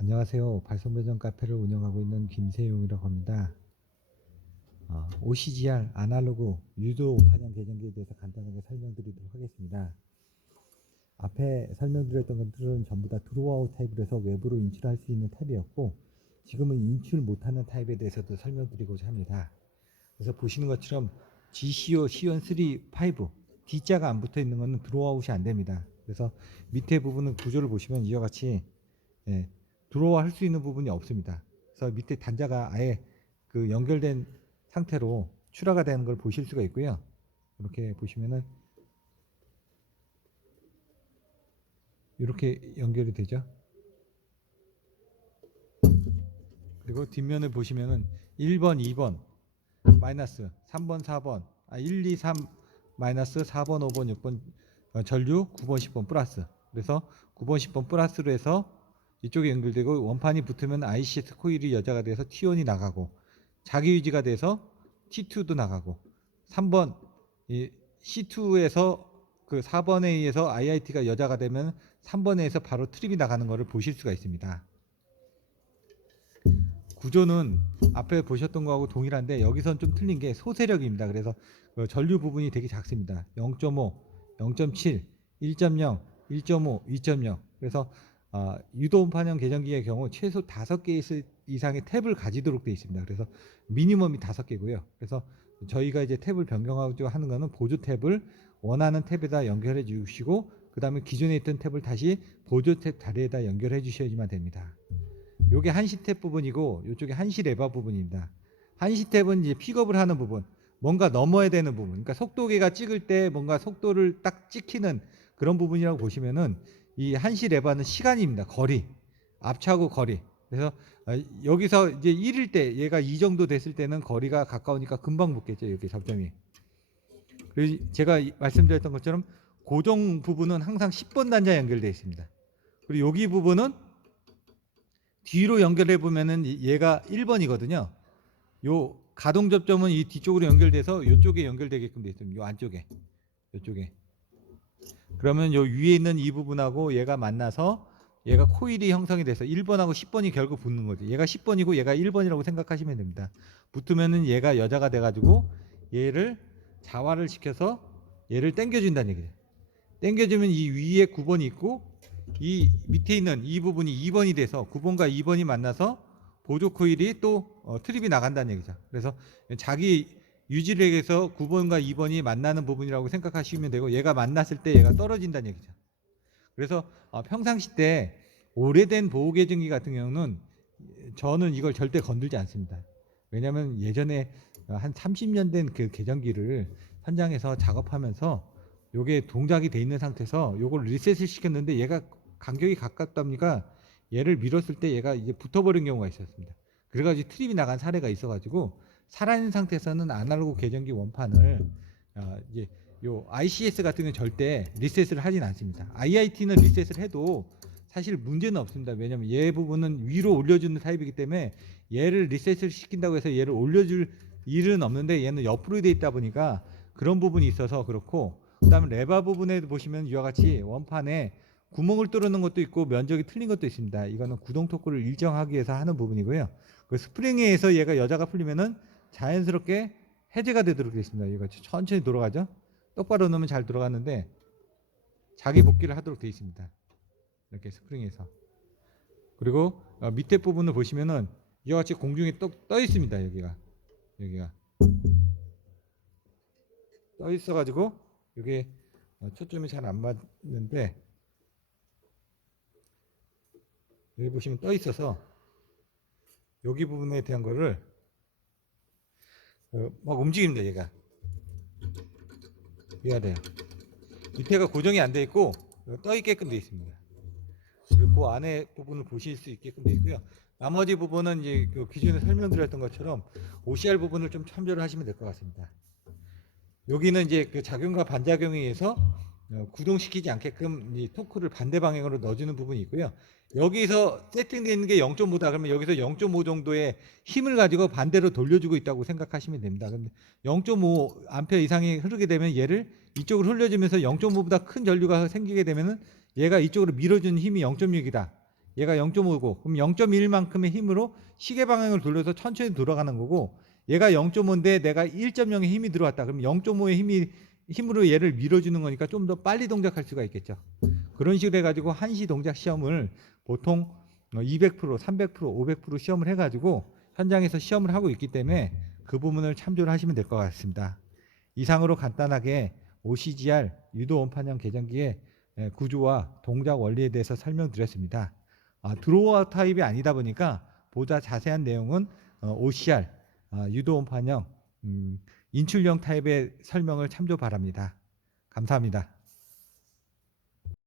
안녕하세요. 발송배전 카페를 운영하고 있는 김세용이라고 합니다. 어, OCGR 아날로그 유도 반영 계정기에 대해서 간단하게 설명드리도록 하겠습니다. 앞에 설명드렸던 것들은 전부 다 드로아웃 타입으로 해서 외부로 인출할 수 있는 타입이었고 지금은 인출 못하는 타입에 대해서도 설명드리고자 합니다. 그래서 보시는 것처럼 GCO 시온 3, 5 D자가 안 붙어 있는 것은 드로아웃이 안 됩니다. 그래서 밑에 부분은 구조를 보시면 이와 같이 예, 들어와 할 수 있는 부분이 없습니다. 그래서 밑에 단자가 아예 그 연결된 상태로 출하가 되는 걸 보실 수가 있고요. 이렇게 보시면은 이렇게 연결이 되죠. 그리고 뒷면을 보시면은 1번, 2번, 마이너스 3번, 4번, 아 1, 2, 3 마이너스 4번, 5번, 6번 어, 전류 9번, 10번 플러스. 그래서 9번, 10번 플러스로 해서 이쪽에 연결되고 원판이 붙으면 ICS 코일이 여자가 돼서 T1이 나가고 자기 유지가 돼서 T2도 나가고 3번 이 C2에서 그 4번에 의해서 IIT가 여자가 되면 3번에 의해서 바로 트립이 나가는 것을 보실 수가 있습니다. 구조는 앞에 보셨던 거하고 동일한데 여기선 좀 틀린 게 소세력입니다. 그래서 그 전류 부분이 되게 작습니다. 0.5, 0.7, 1.0, 1.5, 2.0. 그래서 아, 유도음 판형 계정기의 경우 최소 5개 이상의 탭을 가지도록 되어 있습니다. 그래서 미니멈이 5개고요. 그래서 저희가 이제 탭을 변경하고 하는 거는 보조 탭을 원하는 탭에다 연결해 주시고 그 다음에 기존에 있던 탭을 다시 보조 탭 자리에다 연결해 주셔야지만 됩니다. 요게 한시 탭 부분이고 이쪽에 한시 레바 부분입니다. 한시 탭은 이제 픽업을 하는 부분, 뭔가 넘어야 되는 부분. 그러니까 속도계가 찍을 때 뭔가 속도를 딱 찍히는 그런 부분이라고 보시면은 이 한시 레바는 시간입니다. 거리. 앞차고 거리. 그래서 아, 여기서 이제 1일 때 얘가 이 정도 됐을 때는 거리가 가까우니까 금방 붙겠죠. 이렇게 접점이. 그리고 제가 이- 말씀드렸던 것처럼 고정 부분은 항상 10번 단자 연결되어 있습니다. 그리고 여기 부분은 뒤로 연결해 보면은 이- 얘가 1번이거든요. 요 가동 접점은 이 뒤쪽으로 연결돼서 이쪽에 연결되게끔 되어 있습니다. 요 안쪽에. 이쪽에. 그러면 요 위에 있는 이 부분하고 얘가 만나서 얘가 코일이 형성이 돼서 1번하고 10번이 결국 붙는 거죠. 얘가 10번이고 얘가 1번이라고 생각하시면 됩니다. 붙으면은 얘가 여자가 돼 가지고 얘를 자화를 시켜서 얘를 당겨 준다는 얘기죠. 당겨 주면 이 위에 9번이 있고 이 밑에 있는 이 부분이 2번이 돼서 9번과 2번이 만나서 보조 코일이 또 어, 트립이 나간다는 얘기죠. 그래서 자기 유지력에서 9번과 2번이 만나는 부분이라고 생각하시면 되고 얘가 만났을 때 얘가 떨어진다는 얘기죠. 그래서 어, 평상시 때 오래된 보호 계정기 같은 경우는 저는 이걸 절대 건들지 않습니다. 왜냐하면 예전에 어, 한 30년 된 그 계정기를 현장에서 작업하면서 요게 동작이 돼 있는 상태에서 요걸 리셋을 시켰는데 얘가 간격이 가깝다 보니까 얘를 밀었을 때 얘가 이제 붙어버린 경우가 있었습니다. 그래가지고 트립이 나간 사례가 있어가지고 살아있는 상태에서는 아날로그 계정기 원판을 어, 이제 요 ICS 같은 경우는 절대 리셋을 하진 않습니다. IIT는 리셋을 해도 사실 문제는 없습니다. 왜냐하면 얘 부분은 위로 올려주는 타입이기 때문에 얘를 리셋을 시킨다고 해서 얘를 올려줄 일은 없는데 얘는 옆으로 돼 있다 보니까 그런 부분이 있어서 그렇고 그다음에 레바 부분에 보시면 이와 같이 원판에 구멍을 뚫는 것도 있고 면적이 틀린 것도 있습니다. 이거는 구동 토크를 일정하기 위해서 하는 부분이고요. 그 스프링에 의해서 얘가 여자가 풀리면은 자연스럽게 해제가 되도록 되어 있습니다. 이거 천천히 돌아가죠. 똑바로 놓으면 잘 돌아가는데 자기 복귀를 하도록 되어 있습니다. 이렇게 스프링에서 그리고 어, 밑에 부분을 보시면은 이와 같이 공중에 떠, 떠 있습니다. 여기가 여기가 떠 있어가지고 이게 어, 초점이 잘 안 맞는데 여기 보시면 떠 있어서 여기 부분에 대한 거를 어, 막 움직입니다 얘가. 돼요. 밑에가 고정이 안 돼 있고 떠 있게끔 돼 있습니다. 그리고 그 안에 부분을 보실 수 있게끔 돼 있고요. 나머지 부분은 이제 그 기존에 설명드렸던 것처럼 OCR 부분을 좀 참조를 하시면 될 것 같습니다. 여기는 이제 그 작용과 반작용에 의해서 어, 구동시키지 않게끔 이 토크를 반대 방향으로 넣어주는 부분이 있고요. 여기서 세팅되어 있는 게 0.5다 그러면 여기서 0.5 정도의 힘을 가지고 반대로 돌려주고 있다고 생각하시면 됩니다. 근데 0.5 암페어 이상이 흐르게 되면 얘를 이쪽으로 흘려주면서 0.5보다 큰 전류가 생기게 되면은 얘가 이쪽으로 밀어주는 힘이 0.6이다. 얘가 0.5고 그럼 0.1만큼의 힘으로 시계 방향을 돌려서 천천히 돌아가는 거고 얘가 0.5인데 내가 1.0의 힘이 들어왔다. 그럼 0.5의 힘이 힘으로 얘를 밀어주는 거니까 좀 더 빨리 동작할 수가 있겠죠. 그런 식으로 해가지고 한시 동작 시험을 보통 200%, 300%, 500% 시험을 해가지고 현장에서 시험을 하고 있기 때문에 그 부분을 참조를 하시면 될 것 같습니다. 이상으로 간단하게 OCGR 유도 원판형 계정기의 에, 구조와 동작 원리에 대해서 설명드렸습니다. 아, 드로어 타입이 아니다 보니까 보다 자세한 내용은 어, OCR 아, 유도 원판형 음, 인출형 타입의 설명을 참조 바랍니다. 감사합니다.